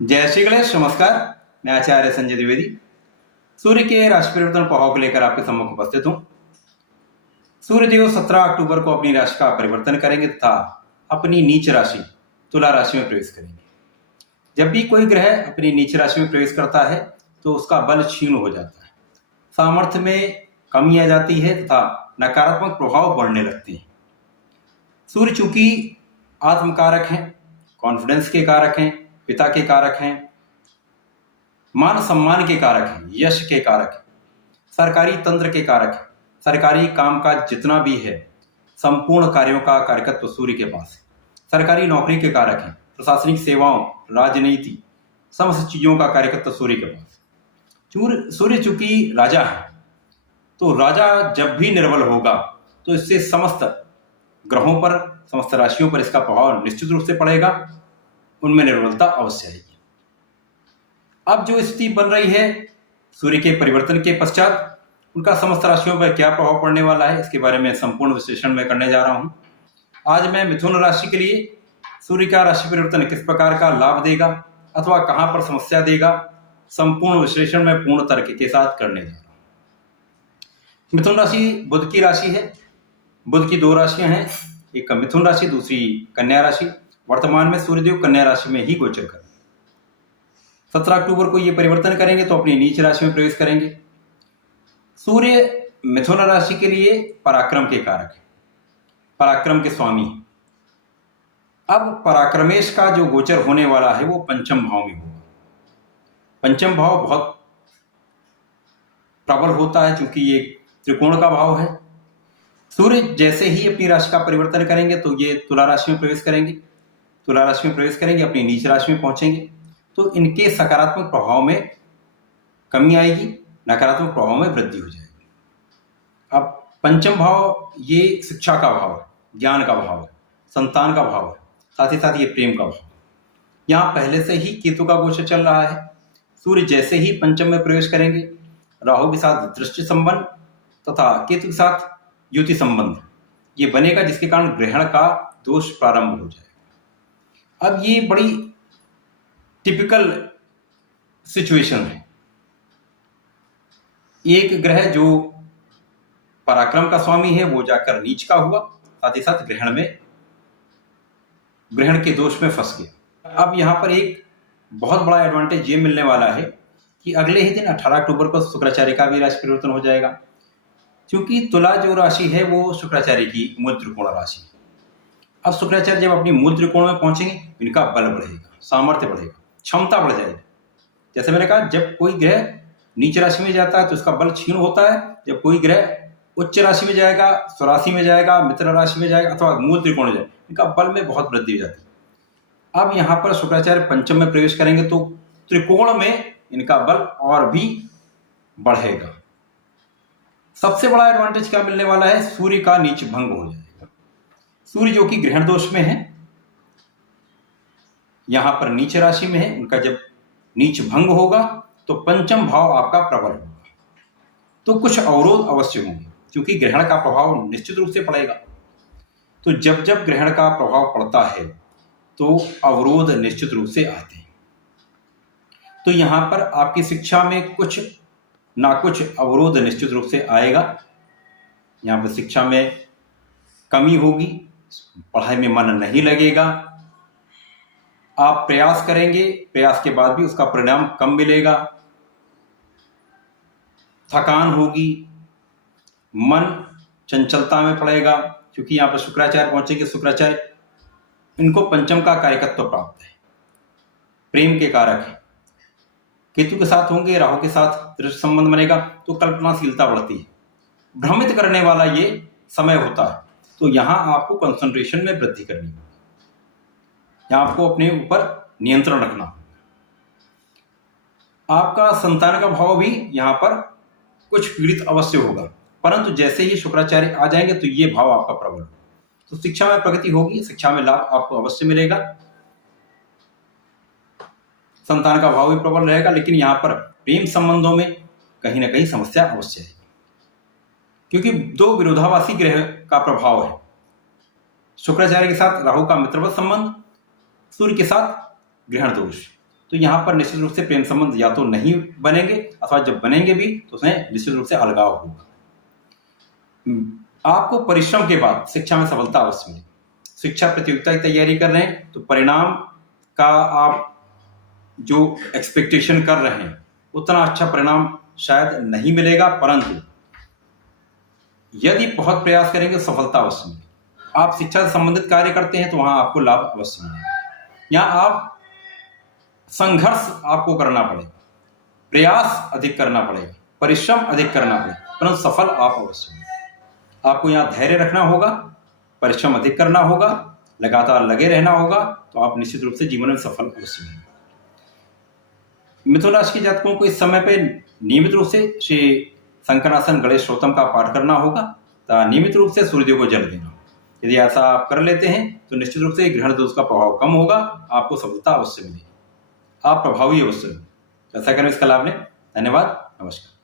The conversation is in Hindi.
जय श्री गणेश। नमस्कार, मैं आचार्य संजय द्विवेदी सूर्य के राशि परिवर्तन प्रभाव को लेकर आपके सम्मुख उपस्थित हूं। सूर्य देव 17 अक्टूबर को अपनी राशि का परिवर्तन करेंगे तथा अपनी नीच राशि तुला राशि में प्रवेश करेंगे। जब भी कोई ग्रह अपनी नीच राशि में प्रवेश करता है तो उसका बल क्षीण हो जाता है, सामर्थ्य में कमी आ जाती है तथा नकारात्मक प्रभाव बढ़ने लगते हैं। सूर्य चूंकि आत्मकारक हैं, कॉन्फिडेंस के कारक हैं, पिता के कारक हैं, मान सम्मान के कारक हैं, यश के कारक हैं, सरकारी तंत्र के कारक हैं, सरकारी कामकाज जितना भी है संपूर्ण कार्यों का कारकत्व सूर्य के पास है। सरकारी नौकरी के कारक हैं, प्रशासनिक सेवाओं, राजनीति, समस्त चीजों का कारकत्व सूर्य के पास है। सूर्य चूंकि राजा है तो राजा जब भी निर्बल होगा तो इससे समस्त ग्रहों पर, समस्त राशियों पर इसका प्रभाव निश्चित रूप से पड़ेगा, उनमें निर्बलता अवश्य आएगी। अब जो स्थिति बन रही है सूर्य के परिवर्तन के पश्चात, उनका समस्त राशियों पर क्या प्रभाव पड़ने वाला है, इसके बारे में संपूर्ण विश्लेषण मैं करने जा रहा हूं। आज मैं मिथुन राशि के लिए सूर्य का राशि परिवर्तन किस प्रकार का लाभ देगा अथवा कहां पर समस्या देगा, संपूर्ण विश्लेषण में पूर्ण तर्क के साथ करने जा रहा हूं। मिथुन राशि बुध की राशि है। बुध की दो राशियां हैं, एक मिथुन राशि, दूसरी कन्या राशि। वर्तमान में सूर्यदेव कन्या राशि में ही गोचर कर 17 अक्टूबर को ये परिवर्तन करेंगे तो अपनी नीच राशि में प्रवेश करेंगे। सूर्य मिथुन राशि के लिए पराक्रम के कारक है, पराक्रम के स्वामी। अब पराक्रमेश का जो गोचर होने वाला है वो पंचम भाव में होगा। पंचम भाव बहुत प्रबल होता है क्योंकि ये त्रिकोण का भाव है। सूर्य जैसे ही अपनी राशि का परिवर्तन करेंगे तो ये तुला राशि में प्रवेश करेंगे। तुला राशि में प्रवेश करेंगे, अपनी नीच राशि में पहुंचेंगे तो इनके सकारात्मक प्रभाव में कमी आएगी, नकारात्मक प्रभाव में वृद्धि हो जाएगी। अब पंचम भाव ये शिक्षा का भाव है, ज्ञान का भाव है, संतान का भाव है, साथ ही साथ ये प्रेम का भाव है। यहाँ पहले से ही केतु का गोचर चल रहा है। सूर्य जैसे ही पंचम में प्रवेश करेंगे, राहु के साथ दृष्टि संबंध तथा केतु के साथ युति संबंध ये बनेगा, जिसके कारण ग्रहण का दोष प्रारंभ हो जाएगा। अब ये बड़ी टिपिकल सिचुएशन है। एक ग्रह जो पराक्रम का स्वामी है वो जाकर नीच का हुआ, साथ ही साथ ग्रहण के दोष में फंस गया। अब यहां पर एक बहुत बड़ा एडवांटेज ये मिलने वाला है कि अगले ही दिन 18 अक्टूबर को शुक्राचार्य का भी राशि परिवर्तन हो जाएगा, क्योंकि तुला जो राशि है वो शुक्राचार्य की मूल त्रिकोण राशि है। अब शुक्राचार्य जब अपनी मूल त्रिकोण में पहुंचेंगे, इनका बल बढ़ेगा, सामर्थ्य बढ़ेगा, क्षमता बढ़ जाएगी। जैसे मैंने कहा, जब कोई ग्रह नीच राशि में जाता है तो उसका बल क्षीण होता है। जब कोई ग्रह उच्च राशि में जाएगा, स्वराशि में जाएगा, मित्र राशि में जाएगा अथवा मूल त्रिकोण में जाएगा, इनका बल में बहुत वृद्धि हो जाती है। अब यहाँ पर शुक्राचार्य पंचम में प्रवेश करेंगे तो त्रिकोण में इनका बल और भी बढ़ेगा। सबसे बड़ा एडवांटेज क्या मिलने वाला है, सूर्य का नीच भंग हो जाएगा। सूर्य जो कि ग्रहण दोष में है, यहां पर नीच राशि में है, उनका जब नीच भंग होगा तो पंचम भाव आपका प्रबल होगा। तो कुछ अवरोध अवश्य होंगे क्योंकि ग्रहण का प्रभाव निश्चित रूप से पड़ेगा। तो जब जब ग्रहण का प्रभाव पड़ता है तो अवरोध निश्चित रूप से आते हैं। तो यहां पर आपकी शिक्षा में कुछ ना कुछ अवरोध निश्चित रूप से आएगा। यहाँ पर शिक्षा में कमी होगी, पढ़ाई में मन नहीं लगेगा, आप प्रयास करेंगे, प्रयास के बाद भी उसका परिणाम कम मिलेगा, थकान होगी, मन चंचलता में पड़ेगा, क्योंकि यहाँ पर शुक्राचार्य पहुंचेंगे। शुक्राचार्य इनको पंचम का कारकत्व प्राप्त है, प्रेम के कारक है। केतु के साथ होंगे, राहु के साथ दृष्टि संबंध बनेगा तो कल्पनाशीलता बढ़ती है, भ्रमित करने वाला ये समय होता है। तो यहां आपको कंसंट्रेशन में वृद्धि करनी होगी, यहां आपको अपने ऊपर नियंत्रण रखना होगा। आपका संतान का भाव भी यहां पर कुछ पीड़ित अवश्य होगा, परंतु जैसे ही शुक्राचार्य आ जाएंगे तो ये भाव आपका प्रबल होगा। तो शिक्षा में प्रगति होगी, शिक्षा में लाभ आपको अवश्य मिलेगा, संतान का भाव भी प्रबल रहेगा। लेकिन यहाँ पर प्रेम संबंधों में कहीं ना कहीं समस्या अवश्य है, क्योंकि दो विरोधाभासी ग्रह का प्रभाव है। शुक्राचार्य के साथ राहु का मित्रवत संबंध, सूर्य के साथ ग्रहण दोष, तो यहाँ पर निश्चित रूप से प्रेम संबंध या तो नहीं बनेंगे अथवा जब बनेंगे भी तो उसमें निश्चित रूप से अलगाव होगा। आपको परिश्रम के बाद शिक्षा में सफलता अवश्य मिलेगी। शिक्षा प्रतियोगिता की तैयारी कर रहे हैं तो परिणाम का आप जो एक्सपेक्टेशन कर रहे हैं उतना अच्छा परिणाम शायद नहीं मिलेगा, परंतु यदि बहुत प्रयास करेंगे तो सफलता अवश्य मिलेगी। आप शिक्षा से संबंधित कार्य करते हैं तो वहां आपको लाभ अवश्य मिलेगा। यहाँ आप संघर्ष आपको करना पड़ेगा, प्रयास अधिक करना पड़ेगा, परिश्रम अधिक करना पड़ेगा, परंतु सफल आप अवश्य होंगे। आपको यहाँ धैर्य रखना होगा, परिश्रम अधिक करना होगा, लगातार लगे रहना होगा, तो आप निश्चित रूप से जीवन में सफल अवश्य होंगे। मिथुन राशि के जातकों को इस समय पे नियमित रूप से श्री शंकरासन गणेश स्तोत्रम का पाठ करना होगा तथा नियमित रूप से सूर्यदेव को जल देना होगा। यदि ऐसा आप कर लेते हैं तो निश्चित रूप से ग्रहण दोष का प्रभाव कम होगा, आपको सफलता अवश्य मिलेगी, आप प्रभावी अवश्य होंगे। ऐसा करें इसका लाभ लें। धन्यवाद, नमस्कार।